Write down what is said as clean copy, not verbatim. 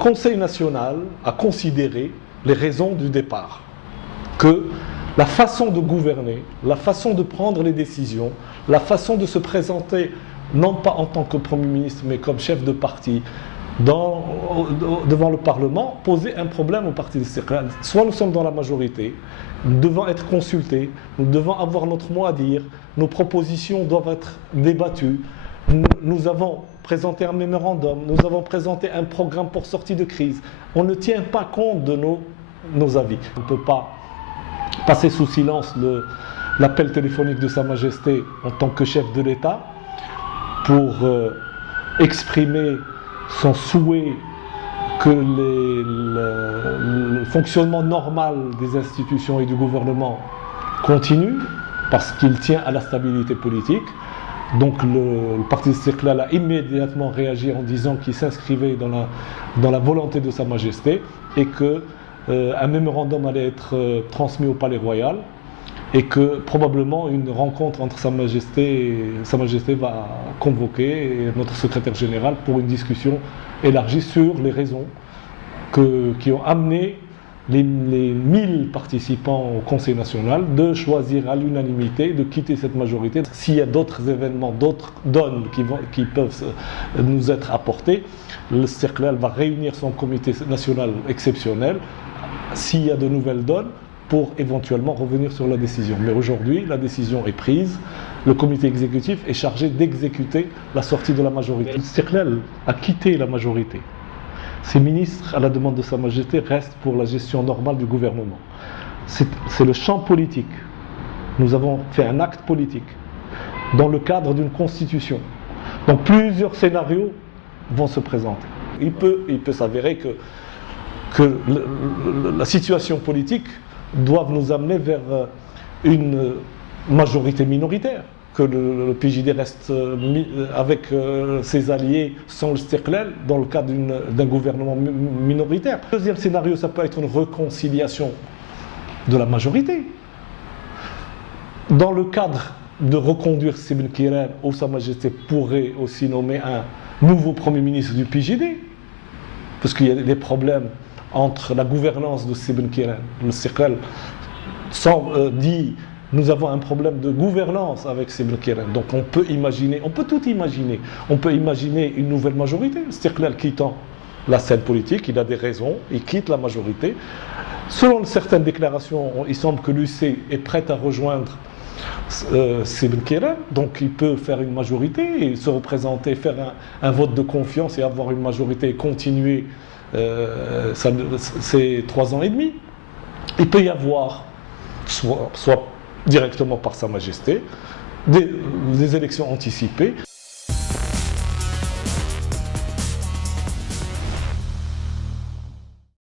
Conseil national a considéré les raisons du départ, que la façon de gouverner, la façon de prendre les décisions, la façon de se présenter, non pas en tant que Premier ministre, mais comme chef de parti, devant le Parlement, posait un problème au Parti d'Istiqlal. Soit nous sommes dans la majorité, nous devons être consultés, nous devons avoir notre mot à dire, nos propositions doivent être débattues. Nous avons présenté un mémorandum, nous avons présenté un programme pour sortie de crise. On ne tient pas compte de nos avis. On ne peut pas passer sous silence l'appel téléphonique de Sa Majesté en tant que chef de l'État pour exprimer son souhait que le fonctionnement normal des institutions et du gouvernement continue, parce qu'il tient à la stabilité politique. Donc le Parti d'Istiqlal a immédiatement réagi en disant qu'il s'inscrivait dans la volonté de Sa Majesté et qu'un mémorandum allait être transmis au Palais Royal et que probablement une rencontre entre Sa Majesté va convoquer notre secrétaire général pour une discussion élargie sur les raisons qui ont amené les 1000 participants au Conseil national de choisir à l'unanimité de quitter cette majorité. S'il y a d'autres événements, d'autres donnes qui peuvent nous être apportées, le Istiqlal va réunir son comité national exceptionnel s'il y a de nouvelles donnes pour éventuellement revenir sur la décision. Mais aujourd'hui, la décision est prise. Le comité exécutif est chargé d'exécuter la sortie de la majorité. L'Istiqlal a quitté la majorité. Ces ministres, à la demande de Sa Majesté, restent pour la gestion normale du gouvernement. C'est le champ politique. Nous avons fait un acte politique dans le cadre d'une constitution. Donc plusieurs scénarios vont se présenter. Il peut s'avérer que la situation politique doit nous amener vers une majorité minoritaire, que le PJD reste avec ses alliés sans l'Istiqlal dans le cadre d'un gouvernement minoritaire. Le deuxième scénario, ça peut être une réconciliation de la majorité. Dans le cadre de reconduire Sibn Kiran, où Sa Majesté pourrait aussi nommer un nouveau Premier ministre du PJD, parce qu'il y a des problèmes entre la gouvernance de Sibn Kiran. L'Istiqlal dit nous avons un problème de gouvernance avec Sibn Kiran. Donc on peut tout imaginer. On peut imaginer une nouvelle majorité. L'Istiqlal quittant la scène politique, il a des raisons, il quitte la majorité. Selon certaines déclarations, il semble que l'UC est prête à rejoindre Sibn Kiran, donc il peut faire une majorité et se représenter, faire un vote de confiance et avoir une majorité et continuer ces 3 ans et demi. Il peut y avoir, soit directement par Sa Majesté, des élections anticipées.